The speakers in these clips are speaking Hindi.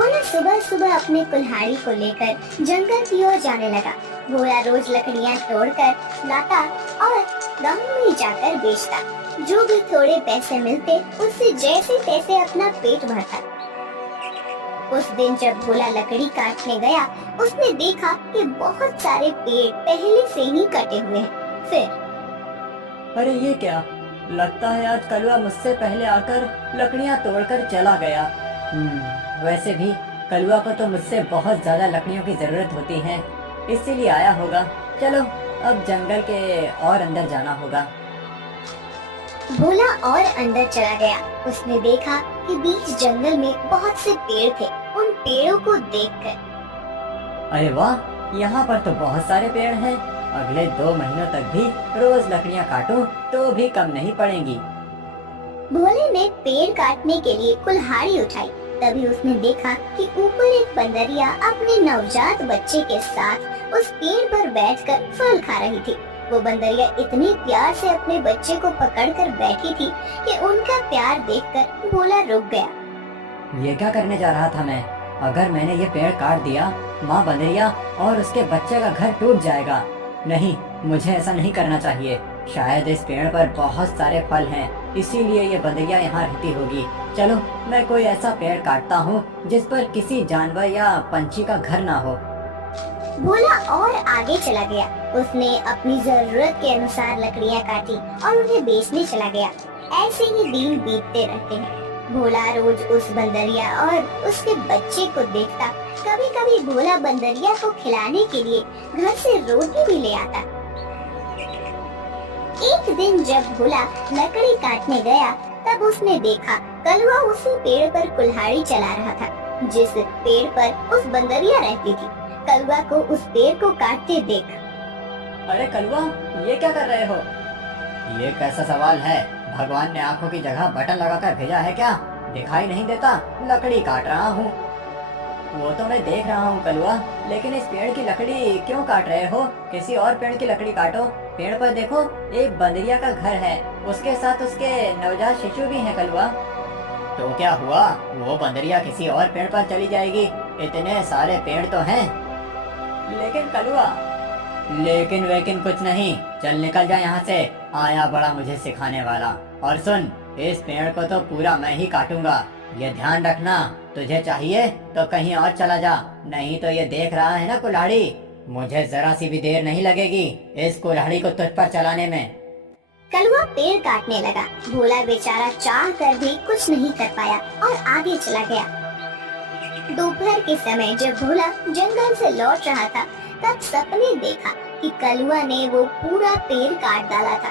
भोला सुबह सुबह अपने कुल्हाड़ी को लेकर जंगल की ओर जाने लगा। भोला रोज लकड़ियां तोड़कर लाता और गांव में जाकर बेचता। जो भी थोड़े पैसे मिलते उससे जैसे तैसे अपना पेट भरता। उस दिन जब भोला लकड़ी काटने गया, उसने देखा कि बहुत सारे पेड़ पहले से ही कटे हुए हैं। फिर अरे ये क्या, लगता है आज कलवा मुझसे पहले आकर लकड़ियां तोड़कर चला गया। वैसे भी कलवा को तो मुझसे बहुत ज्यादा लकड़ियों की जरूरत होती है, इसीलिए आया होगा। चलो अब जंगल के और अंदर जाना होगा। भोला और अंदर चला गया। उसने देखा कि बीच जंगल में बहुत से पेड़ थे। उन पेड़ों को देखकर अरे वाह, यहाँ पर तो बहुत सारे पेड़ हैं। अगले 2 महीनों तक भी रोज लकड़ियाँ काटूं तो भी कम नहीं पड़ेंगी। भोले ने पेड़ काटने के लिए कुल्हाड़ी उठाई। तभी उसने देखा कि ऊपर एक बंदरिया अपने नवजात बच्चे के साथ उस पेड़ पर बैठकर फल खा रही थी। वो बंदरिया इतने प्यार से अपने बच्चे को पकड़कर बैठी थी कि उनका प्यार देखकर भोला रुक गया। ये क्या करने जा रहा था मैं? अगर मैंने ये पेड़ काट दिया, माँ बंदरिया और उसके बच्चे का घर टूट जाएगा। नहीं, मुझे ऐसा नहीं करना चाहिए। शायद इस पेड़ पर बहुत सारे फल हैं, इसीलिए ये बंदरिया यहाँ रहती होगी। चलो मैं कोई ऐसा पेड़ काटता हूँ जिस पर किसी जानवर या पंछी का घर ना हो। भोला और आगे चला गया। उसने अपनी जरूरत के अनुसार लकड़ियाँ काटी और उन्हें बेचने चला गया। ऐसे ही दिन बीतते रहते हैं। भोला रोज उस बंदरिया और उसके बच्चे को देखता। कभी कभी भोला बंदरिया को खिलाने के लिए घर से रोटी भी ले आता। एक दिन जब भोला लकड़ी काटने गया, तब उसने देखा कलवा उसी पेड़ पर कुल्हाड़ी चला रहा था जिस पेड़ पर उस बंदरिया रहती थी। कलवा को उस पेड़ को काटते देख, अरे कलवा, ये क्या कर रहे हो? ये कैसा सवाल है? भगवान ने आंखों की जगह बटन लगाकर भेजा है क्या? दिखाई नहीं देता? लकड़ी काट रहा हूँ। वो तो मैं देख रहा हूँ कलवा, लेकिन इस पेड़ की लकड़ी क्यों काट रहे हो? किसी और पेड़ की लकड़ी काटो। पेड़ पर देखो, एक बंदरिया का घर है, उसके साथ उसके नवजात शिशु भी हैं कलवा। तो क्या हुआ? वो बंदरिया किसी और पेड़ पर चली जाएगी? इतने सारे पेड़ तो हैं। लेकिन कलवा, लेकिन वेकिन कुछ नहीं। चल निकल जा यहाँ से, आया बड़ा मुझे सिखाने वाला। और सुन, इस पेड़ को तो पूरा मैं ही काटूंगा, ये ध्यान रखना। तुझे चाहिए तो कहीं और चला जा, नहीं तो ये देख रहा है ना कुल्हाड़ी, मुझे जरा सी भी देर नहीं लगेगी इस कुल्हाड़ी को तुझ पर चलाने में। कलवा पेड़ काटने लगा। भोला बेचारा चाह कर भी कुछ नहीं कर पाया और आगे चला गया। दोपहर के समय जब भोला जंगल से लौट रहा था, तब सपने देखा कि कलवा ने वो पूरा पेड़ काट डाला था।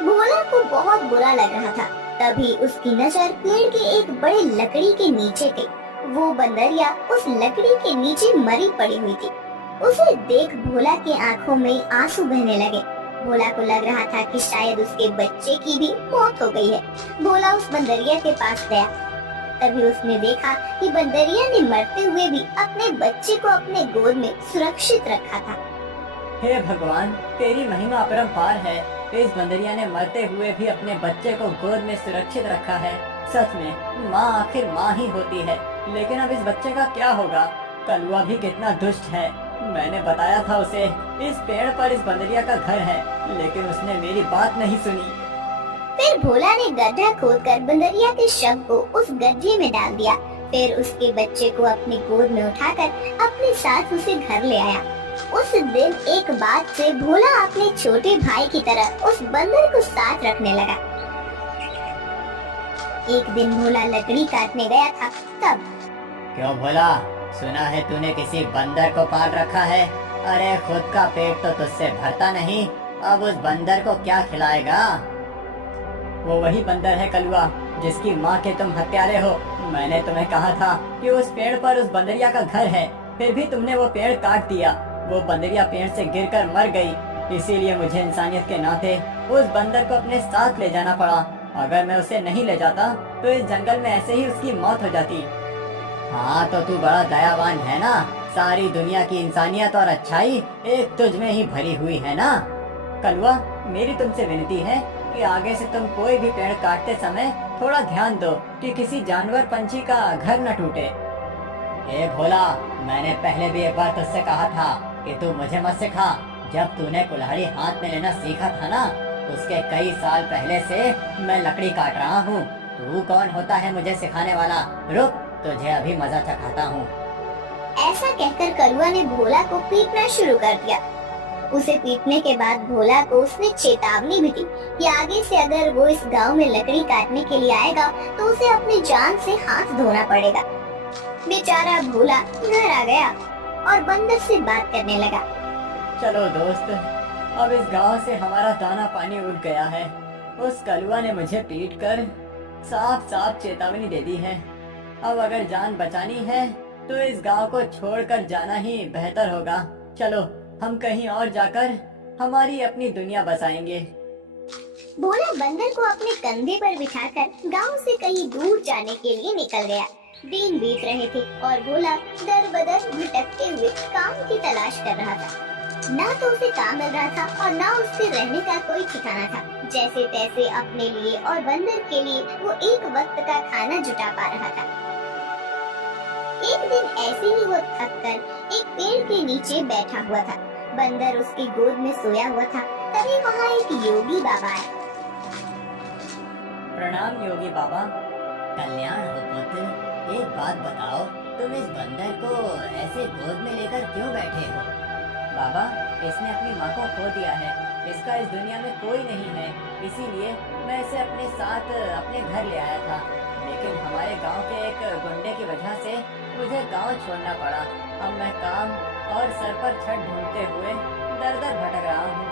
भोला को बहुत बुरा लग रहा था। तभी उसकी नजर पेड़ के एक बड़े लकड़ी के नीचे थी। वो बंदरिया उस लकड़ी के नीचे मरी पड़ी हुई थी। उसे देख भोला के आंखों में आंसू बहने लगे। भोला को लग रहा था कि शायद उसके बच्चे की भी मौत हो गई है। भोला उस बंदरिया के पास गया। तभी उसने देखा कि बंदरिया ने मरते हुए भी अपने बच्चे को अपने गोद में सुरक्षित रखा था। हे भगवान, तेरी महिमा अपरंपार है। इस बंदरिया ने मरते हुए भी अपने बच्चे को गोद में सुरक्षित रखा है। सच में माँ आखिर माँ ही होती है। लेकिन अब इस बच्चे का क्या होगा? कलवा भी कितना दुष्ट है। मैंने बताया था उसे इस पेड़ पर इस बंदरिया का घर है, लेकिन उसने मेरी बात नहीं सुनी। फिर भोला ने गड्ढा खोदकर बंदरिया के शव को उस गड्ढे में डाल दिया। फिर उसके बच्चे को अपनी गोद में उठाकर अपने साथ उसे घर ले आया। उस दिन एक बात से भोला अपने छोटे भाई की तरह उस बंदर को साथ रखने लगा। एक दिन भोला लकड़ी काटने गया था। तब क्यों भोला, सुना है तूने किसी बंदर को पाल रखा है? अरे खुद का पेट तो तुझसे भरता नहीं, अब उस बंदर को क्या खिलाएगा? वो वही बंदर है कलवा, जिसकी माँ के तुम हत्यारे हो। मैंने तुम्हें कहा था कि उस पेड़ पर उस बंदरिया का घर है, फिर भी तुमने वो पेड़ काट दिया। वो बंदरिया पेड़ से गिरकर मर गई। इसीलिए मुझे इंसानियत के नाते उस बंदर को अपने साथ ले जाना पड़ा। अगर मैं उसे नहीं ले जाता तो इस जंगल में ऐसे ही उसकी मौत हो जाती। हाँ तो तू बड़ा दयावान है ना, सारी दुनिया की इंसानियत और अच्छाई एक तुझ में ही भरी हुई है ना। कलवा, मेरी तुमसे विनती है कि आगे से तुम कोई भी पेड़ काटते समय थोड़ा ध्यान दो कि किसी जानवर पंछी का घर न टूटे। ए भोला, मैंने पहले भी एक बार तुझसे कहा था कि तू मुझे मत सिखा। जब तूने कुल्हाड़ी हाथ में लेना सीखा था ना, उसके कई साल पहले से मैं लकड़ी काट रहा हूँ। तू कौन होता है मुझे सिखाने वाला? रुक, तुझे अभी मजा चखाता हूँ। ऐसा कहकर कलुआ ने भोला को पीटना शुरू कर दिया। उसे पीटने के बाद भोला को उसने चेतावनी भी दी कि आगे से अगर वो इस गांव में लकड़ी काटने के लिए आएगा तो उसे अपनी जान से हाथ धोना पड़ेगा। बेचारा भोला घर आ गया और बंदर से बात करने लगा। चलो दोस्त, अब इस गांव से हमारा दाना पानी उठ गया है। उस कलुआ ने मुझे पीटकर साफ साफ चेतावनी दे दी है। अब अगर जान बचानी है तो इस गांव को छोड़कर जाना ही बेहतर होगा। चलो, हम कहीं और जाकर हमारी अपनी दुनिया बसाएंगे। भोला बंदर को अपने कंधे पर बिठाकर गांव से कहीं दूर जाने के लिए निकल गया। दिन बीत रहे थे और भोला दर बदर भटकते हुए काम की तलाश कर रहा था। ना तो उसे काम मिल रहा था और ना उसके रहने का कोई ठिकाना था। जैसे तैसे अपने लिए और बंदर के लिए वो एक वक्त का खाना जुटा पा रहा था। एक दिन ऐसे ही वो थक कर एक पेड़ के नीचे बैठा हुआ था। बंदर उसकी गोद में सोया हुआ था। तभी वहाँ एक योगी बाबा आए। प्रणाम योगी बाबा। कल्याण हो पुत्र। एक बात बताओ, तुम इस बंदर को ऐसे गोद में लेकर क्यों बैठे हो? बाबा, इसने अपनी माँ को खो दिया है। इसका इस दुनिया में कोई नहीं है, इसीलिए मैं इसे अपने साथ अपने घर ले आया था। लेकिन हमारे गांव के एक गुंडे की वजह से मुझे गांव छोड़ना पड़ा। अब मैं काम और सर पर छत ढूंढते हुए दर दर भटक रहा हूँ।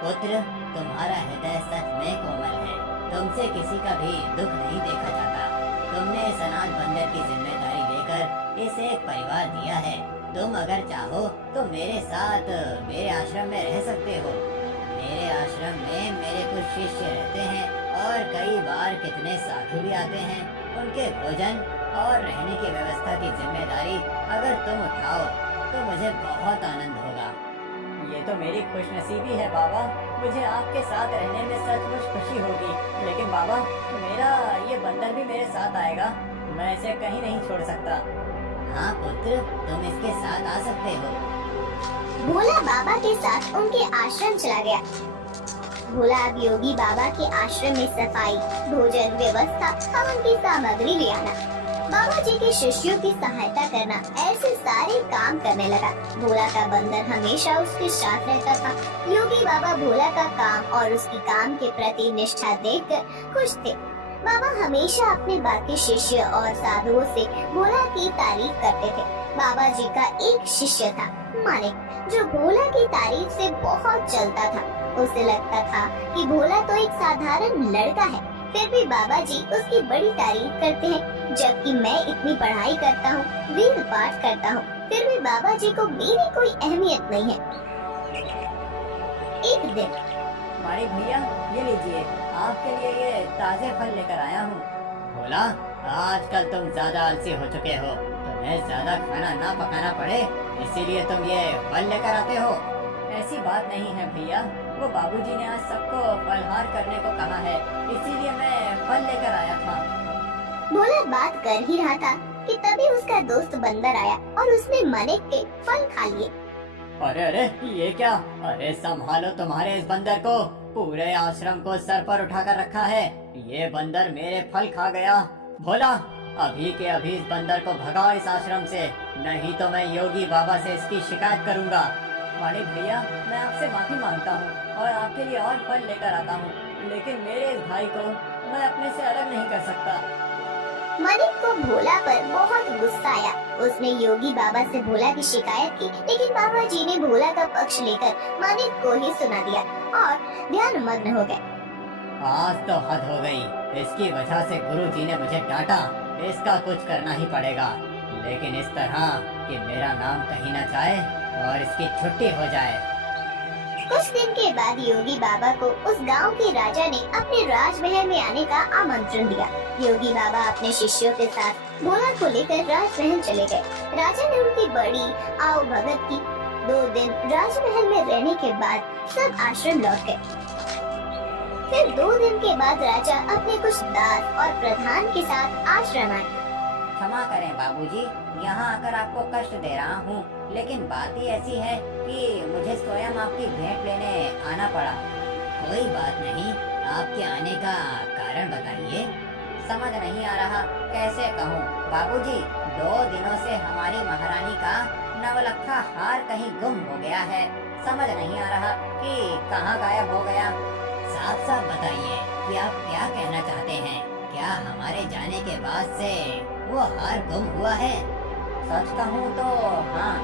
पुत्र, तुम्हारा हृदय सच में कोमल है। तुमसे किसी का भी दुख नहीं देखा जाता। तुमने इस अनाथ बंदर की जिम्मेदारी लेकर इसे एक परिवार दिया है। तुम अगर चाहो तो मेरे साथ मेरे आश्रम में रह सकते हो। मेरे आश्रम में मेरे कुछ शिष्य रहते हैं और कई बार कितने साधु भी आते हैं। उनके भोजन और रहने की व्यवस्था की जिम्मेदारी अगर तुम उठाओ तो मुझे बहुत आनंद होगा। ये तो मेरी खुशनसीबी है बाबा। मुझे आपके साथ रहने में सचमुच खुशी होगी। लेकिन बाबा, मेरा ये बंदर भी मेरे साथ आएगा। मैं इसे कहीं नहीं छोड़ सकता। हाँ पुत्र, तुम इसके साथ आ सकते हो। भोला बाबा के साथ उनके आश्रम चला गया। भोला अब योगी बाबा के आश्रम में सफाई, भोजन व्यवस्था, हवन की सामग्री ले आना, बाबा जी के शिष्यों की सहायता करना, ऐसे सारे काम करने लगा। भोला का बंदर हमेशा उसके साथ रहता था। योगी बाबा भोला का काम और उसकी काम के प्रति निष्ठा देखकर खुश थे। बाबा हमेशा अपने बाकी शिष्य और साधुओं से भोला की तारीफ करते थे। बाबा जी का एक शिष्य था मानिक, जो भोला की तारीफ से बहुत चलता था। उसे लगता था कि भोला तो एक साधारण लड़का है, फिर भी बाबा जी उसकी बड़ी तारीफ करते हैं। जबकि मैं इतनी पढ़ाई करता हूँ, वेद पाठ करता हूँ, फिर भी बाबा जी को मेरी कोई अहमियत नहीं है। एक दिन मानिक भैया, ये लीजिए, आपके लिए ये ताजे फल लेकर आया हूँ। भोला, आजकल तुम ज्यादा आलसी हो चुके हो। तुम्हें ज्यादा खाना ना पकाना पड़े, इसीलिए तुम ये फल लेकर आते हो। ऐसी बात नहीं है भैया, वो बाबूजी ने आज सबको फलहार करने को कहा है, इसीलिए मैं फल लेकर आया था। भोला बात कर ही रहा था कि तभी उसका दोस्त बंदर आया और उसने मानिक के फल खा लिए। अरे अरे, ये क्या? अरे संभालो तुम्हारे इस बंदर को। पूरे आश्रम को सर पर उठाकर रखा है। ये बंदर मेरे फल खा गया। भोला, अभी के अभी इस बंदर को भगाओ इस आश्रम से, नहीं तो मैं योगी बाबा से इसकी शिकायत करूंगा। मानिक भैया, मैं आपसे माफी मांगता हूँ और आपके लिए और फल लेकर आता हूँ, लेकिन मेरे इस भाई को मैं अपने से अलग नहीं कर सकता। मानिक को भोला पर बहुत गुस्सा आया। उसने योगी बाबा से भोला की शिकायत की, लेकिन बाबा जी ने भोला का पक्ष लेकर मानिक को ही सुना दिया और ध्यान मग्न हो गए। आज तो हद हो गई। इसकी वजह से गुरुजी ने मुझे डांटा। इसका कुछ करना ही पड़ेगा, लेकिन इस तरह कि मेरा नाम कहीं न जाए और इसकी छुट्टी हो जाए। कुछ दिन के बाद योगी बाबा को उस गांव के राजा ने अपने राजमहल में आने का आमंत्रण दिया। योगी बाबा अपने शिष्यों के साथ भोला को लेकर राजमहल चले गए। राजा ने उनकी बड़ी आओ भगत की। 2 दिन राजमहल में रहने के बाद सब आश्रम लौट गए। फिर 2 दिन के बाद राजा अपने कुछ दास और प्रधान के साथ आश्रम आए। क्षमा करें बाबूजी, यहाँ आकर आपको कष्ट दे रहा हूँ, लेकिन बात ही ऐसी है कि मुझे स्वयं आपकी भेंट लेने आना पड़ा। कोई बात नहीं, आपके आने का कारण बताइए। समझ नहीं आ रहा कैसे कहूँ बाबूजी, 2 दिनों से हमारी महारानी का नवलखा हार कहीं गुम हो गया है। समझ नहीं आ रहा कि कहाँ गायब हो गया। साफ साफ बताइए कि आप क्या कहना चाहते हैं। क्या हमारे जाने के बाद से वो हार गुम हुआ है? सच कहूँ तो हाँ।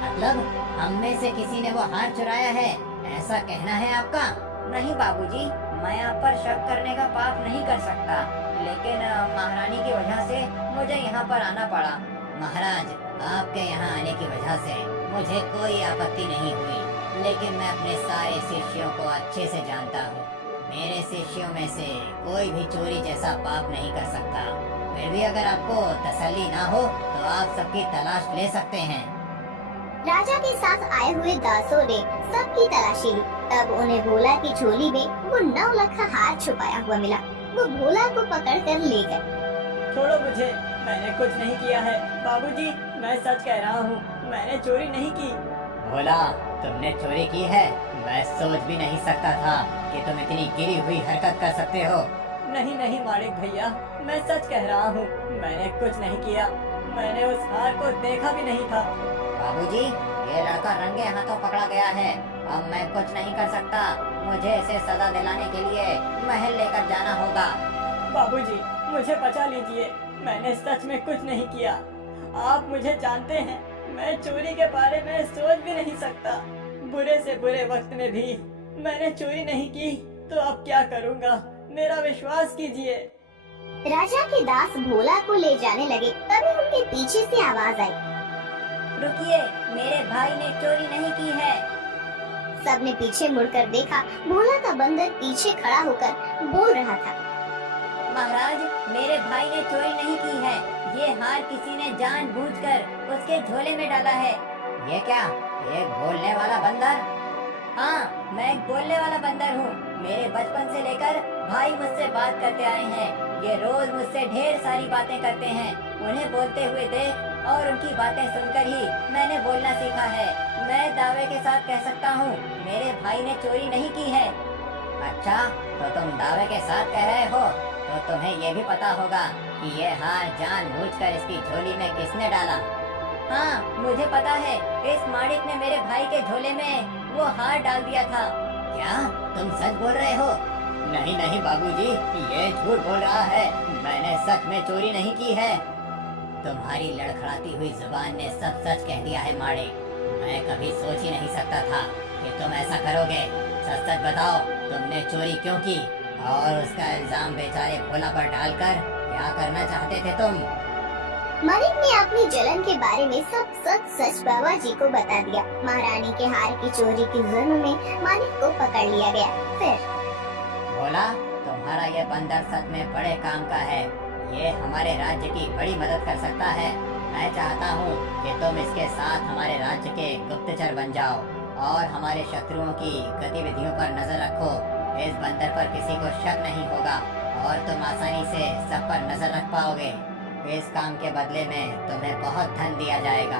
मतलब हम में से किसी ने वो हार चुराया है, ऐसा कहना है आपका? नहीं बाबूजी, मैं आप पर शक करने का पाप नहीं कर सकता, लेकिन महारानी की वजह से मुझे यहाँ पर आना पड़ा। महाराज, आपके यहाँ आने की वजह से मुझे कोई आपत्ति नहीं हुई, लेकिन मैं अपने सारे शिष्यों को अच्छे से जानता हूँ। मेरे शिष्यों में से कोई भी चोरी जैसा पाप नहीं कर सकता। फिर भी अगर आपको तसल्ली ना हो तो आप सबकी तलाश ले सकते हैं। राजा के साथ आए हुए दासों ने सबकी तलाशी ली। तब उन्हें भोला की झोली में वो 9 लखा हार छुपाया हुआ मिला। वो भोला को पकड़कर ले गए। छोड़ो मुझे, मैंने कुछ नहीं किया है। बाबूजी, मैं सच कह रहा हूँ, मैंने चोरी नहीं की। भोला, तुमने चोरी की है? मैं सोच भी नहीं सकता था कि तुम इतनी गिरी हुई हरकत कर सकते हो। नहीं नहीं मालिक भैया, मैं सच कह रहा हूँ, मैंने कुछ नहीं किया। मैंने उस हार को देखा भी नहीं था। बाबूजी, ये लड़का रंगे हाथों पकड़ा गया है। अब मैं कुछ नहीं कर सकता। मुझे इसे सजा दिलाने के लिए महल लेकर जाना होगा। बाबूजी, मुझे बचा लीजिए, मैंने सच में कुछ नहीं किया। आप मुझे जानते हैं, मैं चोरी के बारे में सोच भी नहीं सकता। बुरे से बुरे वक्त में भी मैंने चोरी नहीं की, तो अब क्या करूँगा? मेरा विश्वास कीजिए। राजा के दास भोला को ले जाने लगे। तभी उनके पीछे से आवाज आई, रुकिए, मेरे भाई ने चोरी नहीं की है। सबने पीछे मुड़कर देखा। भोला का बंदर पीछे खड़ा होकर बोल रहा था, महाराज, मेरे भाई ने चोरी नहीं की है। ये हार किसी ने जानबूझकर उसके झोले में डाला है। ये क्या, एक बोलने वाला बंदर? हाँ, मैं एक बोलने वाला बंदर हूँ। मेरे बचपन से लेकर भाई मुझसे बात करते आए हैं। ये रोज मुझसे ढेर सारी बातें करते हैं। उन्हें बोलते हुए देख और उनकी बातें सुनकर ही मैंने बोलना सीखा है। मैं दावे के साथ कह सकता हूँ, मेरे भाई ने चोरी नहीं की है। अच्छा, तो तुम दावे के साथ कह रहे हो, तो तुम्हें ये भी पता होगा कि ये हार जानबूझकर इसकी झोली में किसने डाला? हाँ, मुझे पता है। इस मालिक ने मेरे भाई के झोले में वो हार डाल दिया था। क्या तुम सच बोल रहे हो? नहीं नहीं बाबूजी, ये झूठ बोल रहा है। मैंने सच में चोरी नहीं की है। तुम्हारी लड़खड़ाती हुई जुबान ने सब सच कह दिया है मालिक। मैं कभी सोच ही नहीं सकता था कि तुम ऐसा करोगे। सच सच बताओ, तुमने चोरी क्यों की? और उसका इल्जाम बेचारे भोला पर डालकर क्या करना चाहते थे तुम? मालिक ने अपनी जलन के बारे में सब सच बाबा जी को बता दिया। महारानी के हार की चोरी के जुर्म में मालिक को पकड़ लिया गया। फिर भोला, तुम्हारा ये बंदर सच में बड़े काम का है। ये हमारे राज्य की बड़ी मदद कर सकता है। मैं चाहता हूँ कि तुम इसके साथ हमारे राज्य के गुप्तचर बन जाओ और हमारे शत्रुओं की गतिविधियों पर नजर रखो। इस बंदर पर किसी को शक नहीं होगा और तुम आसानी से सब पर नजर रख पाओगे। इस काम के बदले में तुम्हें बहुत धन दिया जाएगा।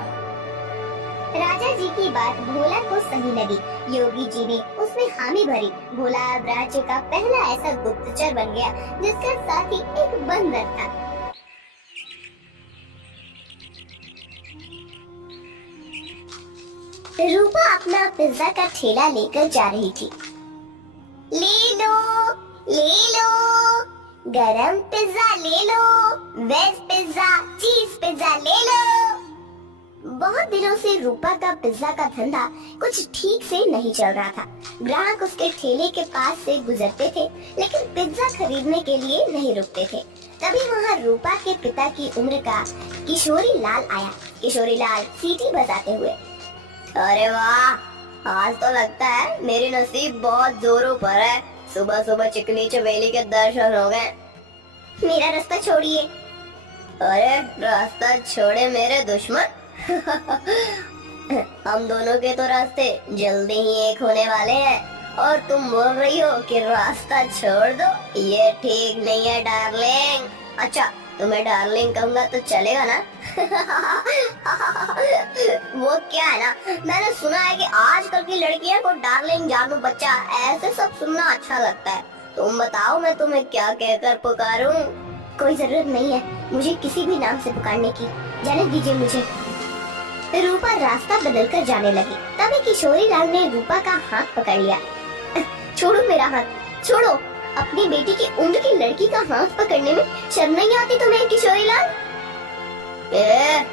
राजा जी की बात भोला को सही लगी। योगी जी ने उसमें हामी भरी। भोला अब राज्य का पहला ऐसा गुप्तचर बन गया जिसका साथी एक बंदर था। रूपा अपना पिज्जा का ठेला लेकर जा रही थी। ले लो, गरम पिज्जा ले लो, वेज पिज्जा, चीज पिज्जा ले लो। बहुत दिनों से रूपा का पिज्जा का धंधा कुछ ठीक से नहीं चल रहा था। ग्राहक उसके ठेले के पास से गुजरते थे, लेकिन पिज्जा खरीदने के लिए नहीं रुकते थे। तभी वहाँ रूपा के पिता की उम्र का किशोरी लाल आया। किशोरी लाल सीटी बजाते हुए, अरे वाह, आज तो लगता है मेरी नसीब बहुत जोरों पर है। सुबह सुबह चिकनी चमेली के दर्शन हो गए। मेरा रास्ता छोड़िए। अरे रास्ता छोड़े मेरे दुश्मन। हम दोनों के तो रास्ते जल्दी ही एक होने वाले हैं और तुम बोल रही हो कि रास्ता छोड़ दो। ये ठीक नहीं है डार्लिंग। अच्छा, तुम्हें डार्लिंग कहूंगा तो चलेगा ना? वो क्या है ना, मैंने सुना है कि आजकल की लड़कियों को डार्लिंग, जानू, बच्चा ऐसे सब सुनना अच्छा लगता है। तुम बताओ मैं तुम्हें क्या कहकर पुकारूं? कोई जरूरत नहीं है मुझे किसी भी नाम से पुकारने की, जाने दीजिए मुझे। रूपा रास्ता बदलकर जाने लगी। तभी किशोरी लाल ने रूपा का हाथ पकड़ लिया। छोड़ो मेरा हाथ, छोड़ो। अपनी बेटी की उम्र की लड़की का हाथ पकड़ने में शर्म नहीं आती तुम्हें किशोरी लाल?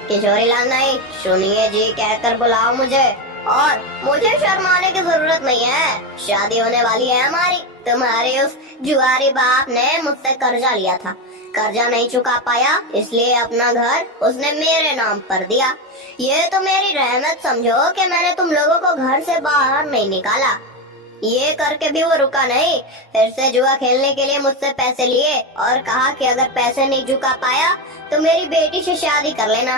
किशोरी लाल नहीं, सुनिए जी कहकर बुलाओ मुझे। और मुझे शर्माने की जरूरत नहीं है, शादी होने वाली है हमारी। तुम्हारे उस जुआरी बाप ने मुझसे कर्जा लिया था, कर्जा नहीं चुका पाया, इसलिए अपना घर उसने मेरे नाम पर दिया। ये तो मेरी रहमत समझो कि मैंने तुम लोगों को घर से बाहर नहीं निकाला। ये करके भी वो रुका नहीं, फिर से जुआ खेलने के लिए मुझसे पैसे लिए और कहा कि अगर पैसे नहीं चुका पाया तो मेरी बेटी से शादी कर लेना।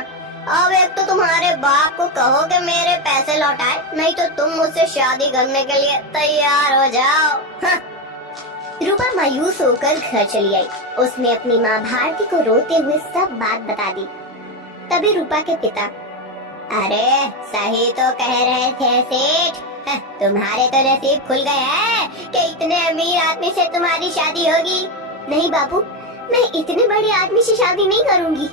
अब एक तो तुम्हारे बाप को कहो कि मेरे पैसे लौटाए, नहीं तो तुम मुझसे शादी करने के लिए तैयार हो जाओ। हाँ। रूपा मायूस होकर घर चली आई। उसने अपनी माँ भारती को रोते हुए सब बात बता दी। तभी रूपा के पिता, अरे सही तो कह रहे थे सेठ, तुम्हारे तो नसीब खुल गए हैं कि इतने अमीर आदमी से तुम्हारी शादी होगी। नहीं बाबू, मैं इतने बड़े आदमी से शादी नहीं करूंगी,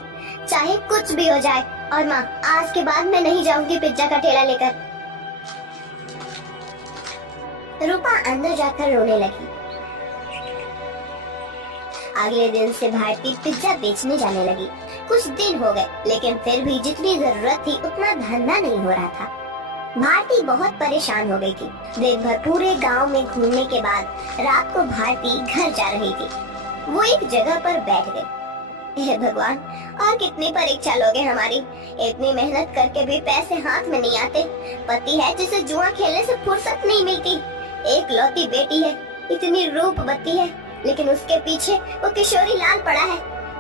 चाहे कुछ भी हो जाए। और माँ, आज के बाद मैं नहीं जाऊंगी पिज्जा का ठेला लेकर। रूपा अंदर जाकर रोने लगी। अगले दिन से भारती पिज्जा बेचने जाने लगी। कुछ दिन हो गए, लेकिन फिर भी जितनी जरूरत थी उतना धंधा नहीं हो रहा था। भारती बहुत परेशान हो गई थी। दिन भर पूरे गांव में घूमने के बाद रात को भारती घर जा रही थी। वो एक जगह पर बैठ गई। हे भगवान, और कितनी परीक्षा लोगे हमारी। इतनी मेहनत करके भी पैसे हाथ में नहीं आते। पति है जिसे जुआ खेलने से फुर्सत नहीं मिलती। एक लौती बेटी है, इतनी रूपवती है, लेकिन उसके पीछे वो किशोरी लाल पड़ा है।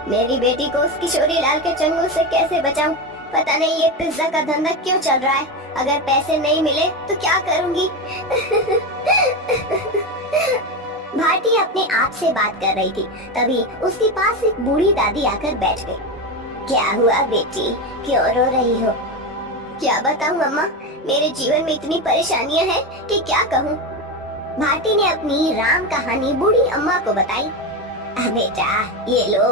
मेरी बेटी को उस किशोरी लाल के चंगुल से कैसे बचाऊं? पता नहीं ये पिज्जा का धंधा क्यों चल रहा है। अगर पैसे नहीं मिले तो क्या करूंगी? भारती अपने आप से बात कर रही थी। तभी उसके पास एक बूढ़ी दादी आकर बैठ गई। क्या हुआ बेटी, क्यों रो रही हो? क्या बताऊं अम्मा, मेरे जीवन में इतनी परेशानियां हैं कि क्या कहूं। भारती ने अपनी राम कहानी बूढ़ी अम्मा को बताई। बेटा ये लो,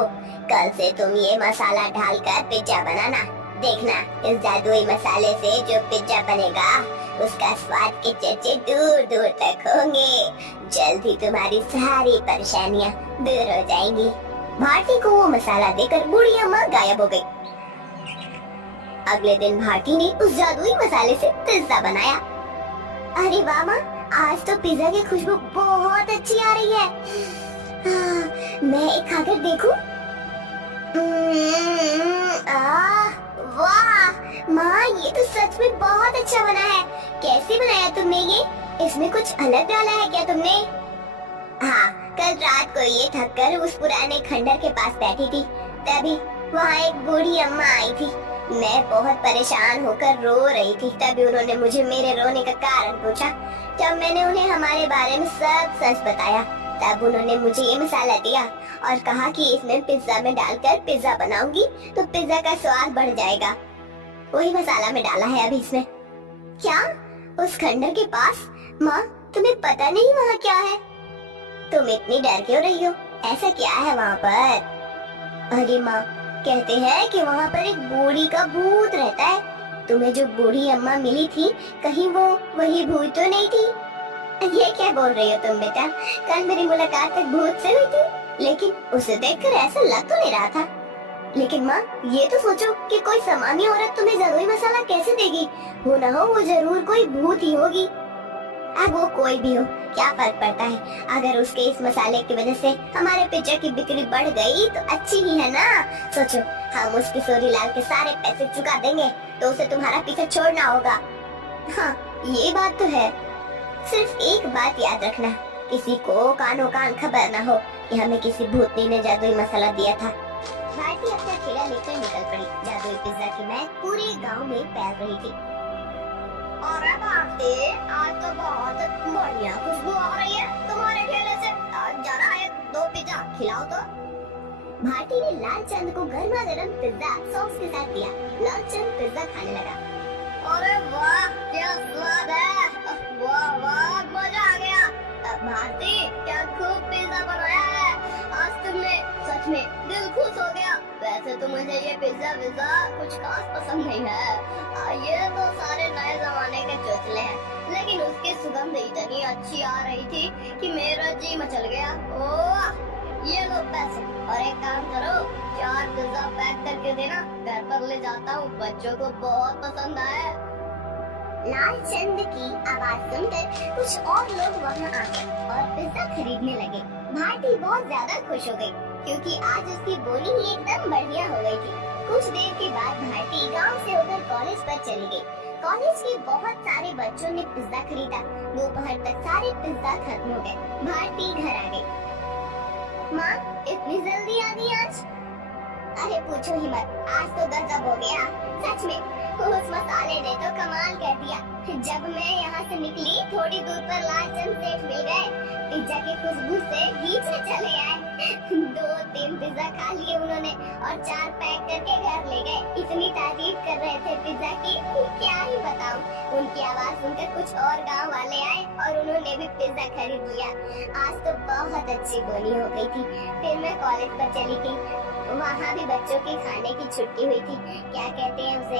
कल से तुम ये मसाला डालकर पिज्जा बनाना। देखना, इस जादुई मसाले से जो पिज्जा बनेगा उसका स्वाद के चर्चे दूर दूर तक होंगे। जल्द ही तुम्हारी सारी परेशानियां दूर हो जाएंगी। भारती को वो मसाला देकर बूढ़ी अम्मा गायब हो गई। अगले दिन भारती ने उस जादुई मसाले से पिज्जा बनाया। अरे वाह माँ, आज तो पिज्जा की खुशबू बहुत अच्छी आ रही है। मैं एक खाकर देखूं? वाह माँ, ये तो सच में बहुत अच्छा बना है। कैसे बनाया तुमने ये? इसमें कुछ अलग डाला है क्या तुमने? हाँ, कल रात को ये थककर उस पुराने खंडर के पास बैठी थी, तभी वहाँ एक बूढ़ी अम्मा आई थी। मैं बहुत परेशान होकर रो रही थी। तभी उन्होंने मुझे मेरे रोने का कारण पूछा। जब मैंने उन्हें हमारे बारे में सब सच बताया, तब उन्होंने मुझे ये मसाला दिया और कहा कि इसमें पिज्जा में डालकर पिज्जा बनाऊंगी तो पिज्जा का स्वाद बढ़ जाएगा। वही मसाला में डाला है अभी इसमें। क्या? उस खंडर के पास? माँ, तुम्हें पता नहीं वहाँ क्या है? तुम इतनी डर क्यों रही हो? ऐसा क्या है वहाँ पर? अरे माँ, कहते हैं कि वहाँ पर एक बूढ़ी का भूत रहता है। तुम्हें जो बूढ़ी अम्मा मिली थी, कहीं वो वही भूत तो नहीं थी? ये क्या बोल रही हो तुम बेटा? कल मेरी मुलाकात एक भूत से हुई थी, लेकिन उसे देखकर ऐसा लग तो नहीं रहा था। लेकिन माँ, ये तो सोचो कि कोई सामान्य औरत तुम्हें जादुई मसाला कैसे देगी? हो ना हो वो जरूर कोई भूत ही होगी। अब वो कोई भी हो, क्या फर्क पड़ता है? अगर उसके इस मसाले की वजह से हमारे पिज्जा की बिक्री बढ़ गई तो अच्छी ही है ना। सोचो, हम उस किशोरी लाल के सारे पैसे चुका देंगे तो उसे तुम्हारा पीछा छोड़ना होगा। हाँ, ये बात तो है। सिर्फ एक बात याद रखना, किसी को कानो कान खबर न हो कि हमें किसी भूतनी ने जादुई मसाला दिया था। भारती अपना ठेला लेकर निकल पड़ी। जादुई पिज्जा की महक पूरे गांव में फैल रही थी। अरे भारती, आज तो बहुत बढ़िया खुशबू आ रही है तुम्हारे ठेले से। आज जरा एक दो पिज्जा खिलाओ तो। भारती ने लालचंद को गर्मा गर्म पिज्जा सॉस के साथ दिया। लालचंद पिज्जा खाने लगा। अरे वाह, क्या स्वाद है, वाह वाह, मजा आ गया। भारती, क्या खूब पिज्जा बनाया है, आज तुमने सच में दिल खुश हो गया। वैसे तो मुझे ये पिज्जा विज्जा कुछ खास पसंद नहीं है, ये तो सारे नए जमाने के चोचले हैं, लेकिन उसकी सुगंध इतनी अच्छी आ रही थी कि मेरा जी मचल गया। ओह, ये लो पैसे, और एक काम करो, 4 पिज्जा पैक करके देना, घर पर ले जाता हूँ, बच्चों को बहुत पसंद आए। लालचंद की आवाज सुनकर कुछ और लोग वहाँ आ गए और पिज्जा खरीदने लगे। भारती बहुत ज्यादा खुश हो गई, क्योंकि आज उसकी बोनी ही एकदम बढ़िया हो गई थी। कुछ देर के बाद भारती गांव से होकर कॉलेज पर चली गई। कॉलेज के बहुत सारे बच्चों ने पिज्जा खरीदा। दोपहर तक सारे पिज्जा खत्म हो गए। भारती घर आ गई। माँ, इतनी जल्दी आ गई आज? अरे पूछो ही मत, आज तो गजब हो गया, सच में। उस मसाले ने तो कमाल कर दिया। जब मैं यहाँ से निकली, थोड़ी दूर पर लालचंद सेठ मिल गए। पिज्जा की खुशबू से गीचे चले आए। 2-3 पिज्जा खा लिए उन्होंने और 4 पैक करके घर ले गए। इतनी तारीफ कर रहे थे पिज्जा की, क्या ही बताऊं। उनकी आवाज सुनकर कुछ और गांव वाले आए और उन्होंने भी पिज्जा खरीद लिया। आज तो बहुत अच्छी बोनी हो गई थी। फिर मैं कॉलेज पर चली गई। वहाँ भी बच्चों की खाने की छुट्टी हुई थी, क्या कहते हैं उसे,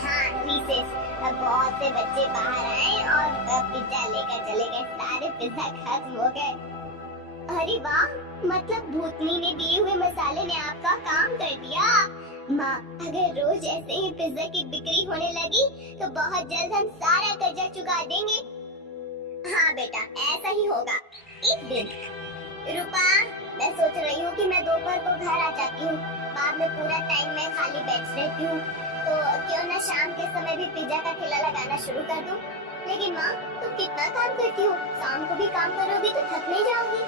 हाँ, रिसेस। बहुत से बच्चे बाहर आए और पिज्जा लेकर चले गए। सारे पिज्जा खत्म हो गए। अरे वाह, मतलब भूतनी ने दिए हुए मसाले ने आपका काम कर दिया। माँ, अगर रोज ऐसे ही पिज्जा की बिक्री होने लगी तो बहुत जल्द हम सारा कर्जा चुका देंगे। हाँ बेटा, ऐसा ही होगा। एक दिन रूपा, मैं सोच रही हूँ कि मैं दोपहर को घर आ जाती हूँ। बाद में पूरा टाइम मैं खाली बैठ रहती हूँ, तो क्यों न शाम के समय भी पिज्जा का ठेला लगाना शुरू कर दूँ। लेकिन माँ, तुम कितना काम करती हो, शाम को भी काम करोगी तो थक नहीं जाओगी?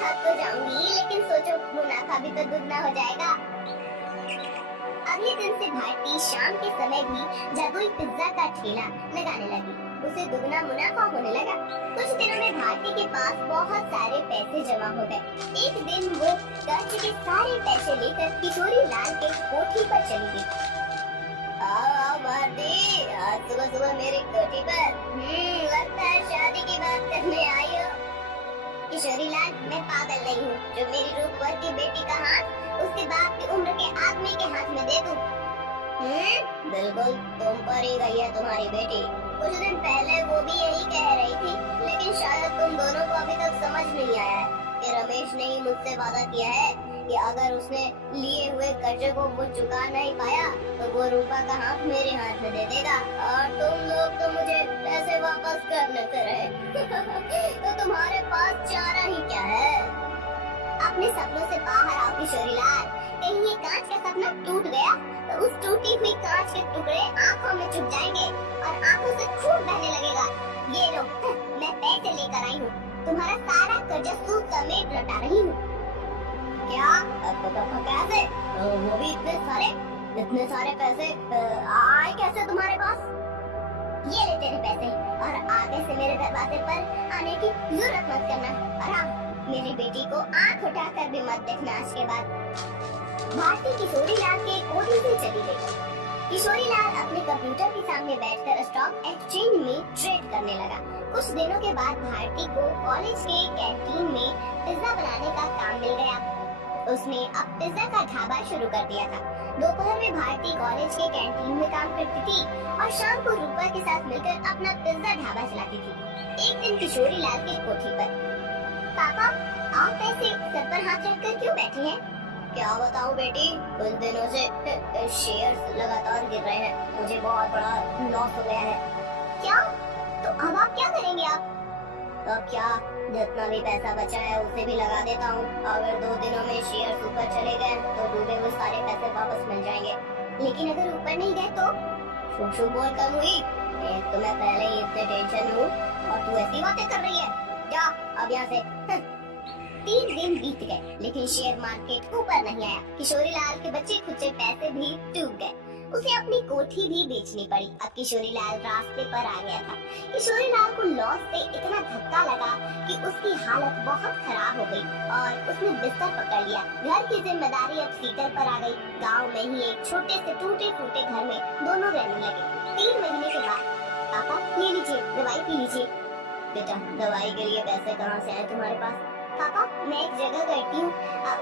थक तो जाऊंगी, लेकिन सोचो मुनाफा भी तो दुगना हो जाएगा। अगले दिन से भारती शाम के समय भी जादुई पिज्जा का ठेला लगाने लगी। उसे दुगना मुनाफा होने लगा। कुछ दिनों में भारती के पास बहुत सारे पैसे जमा हो गए। एक दिन वो कर्ज के सारे पैसे लेकर किशोरी लाल के कोठी पर चली गई। आओ भारती, आज सुबह सुबह मेरी कोठी पर, लगता है शादी की बात करने आई हो। किशोरी लाल, मैं पागल नहीं हूँ जो मेरी रूपवर की बेटी का हाथ उसके बाप की उम्र के आदमी के हाथ में दे दूं। बिल्कुल तुम पर ही गई है तुम्हारी बेटी। कुछ दिन पहले वो भी यही कह रही थी, लेकिन शायद तुम दोनों को अभी तक समझ नहीं आया है कि रमेश ने ही मुझसे वादा किया है कि अगर उसने लिए हुए कर्जे को वो चुका नहीं पाया तो वो रूपा का हाथ मेरे हाथ में दे देगा, और तुम लोग तो मुझे पैसे वापस करने से रहे। तो तुम्हारे पास चारा ही क्या है? अपने सपनों से बाहर आओ किशोरी लाल। कहीं ये कांच का सपना टूट गया तो उस टूटी हुई कांच के टुकड़े आंखों में चुभ जाएंगे और आंखों से खून बहने लगेगा। ये लो, मैं पैसे लेकर आई हूँ, तुम्हारा सारा कर्जा सूद समेत लौटा रही हूँ। क्या? कैसे? वो भी इतने सारे पैसे आए कैसे तुम्हारे पास? ये ले तेरे पैसे, और आगे से मेरे दरवाजे पर आने की जरूरत मत करना। और हाँ, मेरी बेटी को आंख उठाकर भी मत देखना आज के बाद। भारती किशोरी लाल के कोठी से चली गई। किशोरी लाल अपने कंप्यूटर के सामने बैठकर स्टॉक एक्सचेंज में ट्रेड करने लगा। कुछ दिनों के बाद भारती को कॉलेज के कैंटीन में पिज्जा बनाने का काम मिल गया। उसने अब पिज्जा का ढाबा शुरू कर दिया था। दोपहर में भारती कॉलेज के कैंटीन में काम करती थी और शाम को रूपा के साथ मिलकर अपना पिज्जा ढाबा चलाती थी। एक दिन किशोरी लाल की कोठी पर, पापा, आप ऐसे सर पर हाथ रखकर क्यों बैठे हैं? क्या बताऊं बेटी, कुछ दिनों से शेयर्स लगातार गिर रहे हैं, मुझे बहुत बड़ा लॉस हो गया है। क्या? तो अब आप क्या करेंगे आप? अब क्या, जितना भी पैसा बचा है उसे भी लगा देता हूँ। अगर 2 दिनों में शेयर्स ऊपर चले गए तो डूबे हुए सारे पैसे वापस मिल जाएंगे। लेकिन अगर ऊपर नहीं गए तो? शुभ शुभ बोल कर हुई, एक तो मैं पहले ही इतने टेंशन में हूँ और तू ऐसी बातें कर रही है। जा अब यहाँ से। 3 दिन बीत गए लेकिन शेयर मार्केट ऊपर नहीं आया। किशोरी लाल के बच्चे खुद से पैसे भी डूब गए। उसे अपनी कोठी भी बेचनी पड़ी। अब किशोरी लाल रास्ते पर आ गया था। किशोरी लाल को लॉस से इतना धक्का लगा कि उसकी हालत बहुत खराब हो गई और उसने बिस्तर पकड़ लिया। घर की जिम्मेदारी अब शीतल पर आ गई। गांव में ही एक छोटे से टूटे फूटे घर में दोनों रहने लगे। 3 महीने के बाद, पापा ये लीजिए, दवाई पी लीजिए। बेटा, दवाई के लिए पैसे कहाँ से आए तुम्हारे पास? पापा, मैं एक जगह करती हूँ,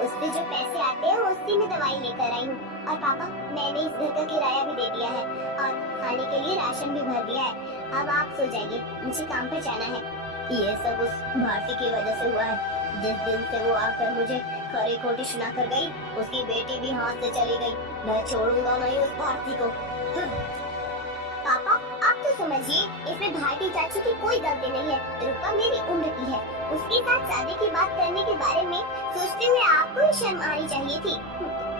उससे जो पैसे आते हैं उसी में दवाई लेकर आई हूँ। और पापा, मैंने इस घर का किराया भी दे दिया है और खाने के लिए राशन भी भर दिया है। अब आप सो जाइए, मुझे काम पर जाना है। ये सब उस भारती की वजह से हुआ है। जिस दिन से वो आकर मुझे खरी खोटी सुना कर गई, उसकी बेटी भी हाथ से चली गई। मैं छोड़ूंगा नहीं उस भारती को। पापा, आप तो समझिए, इसमें भारती चाची की कोई गलती नहीं है। रूपा मेरी उम्र की है। उसके साथ शादी की बात करने के बारे में सोचते हुए आपको ही शर्म आनी चाहिए थी।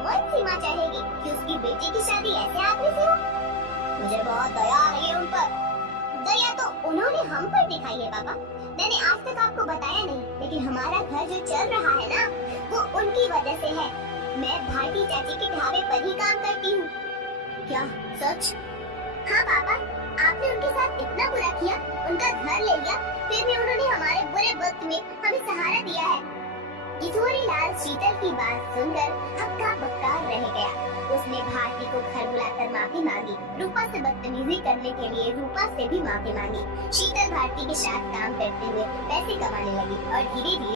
कौन सी माँ चाहेगी कि उसकी बेटी की शादी ऐसे आदमी से हो? मुझे बहुत दया आ रही है उन पर। दया तो उन्होंने हम पर दिखाई है पापा। मैंने आज तक आपको बताया नहीं, लेकिन हमारा घर जो चल रहा है ना, वो उनकी वजह से है। मैं भारती चाची के ढाबे पर ही काम करती हूँ। क्या सच? हाँ पापा, आपने उनके साथ इतना बुरा किया, उनका घर ले लिया, फिर भी उन्होंने हमारे बुरे वक्त में हमें सहारा दिया है। किशोरी लाल शीतल की बात सुनकर हक्का बक्का रह गया। उसने भारती को घर बुलाकर माफी मांगी। रूपा से बदतमीजी करने के लिए रूपा से भी माफी मांगी। शीतल भारती के साथ काम करते हुए पैसे कमाने लगी और धीरे धीरे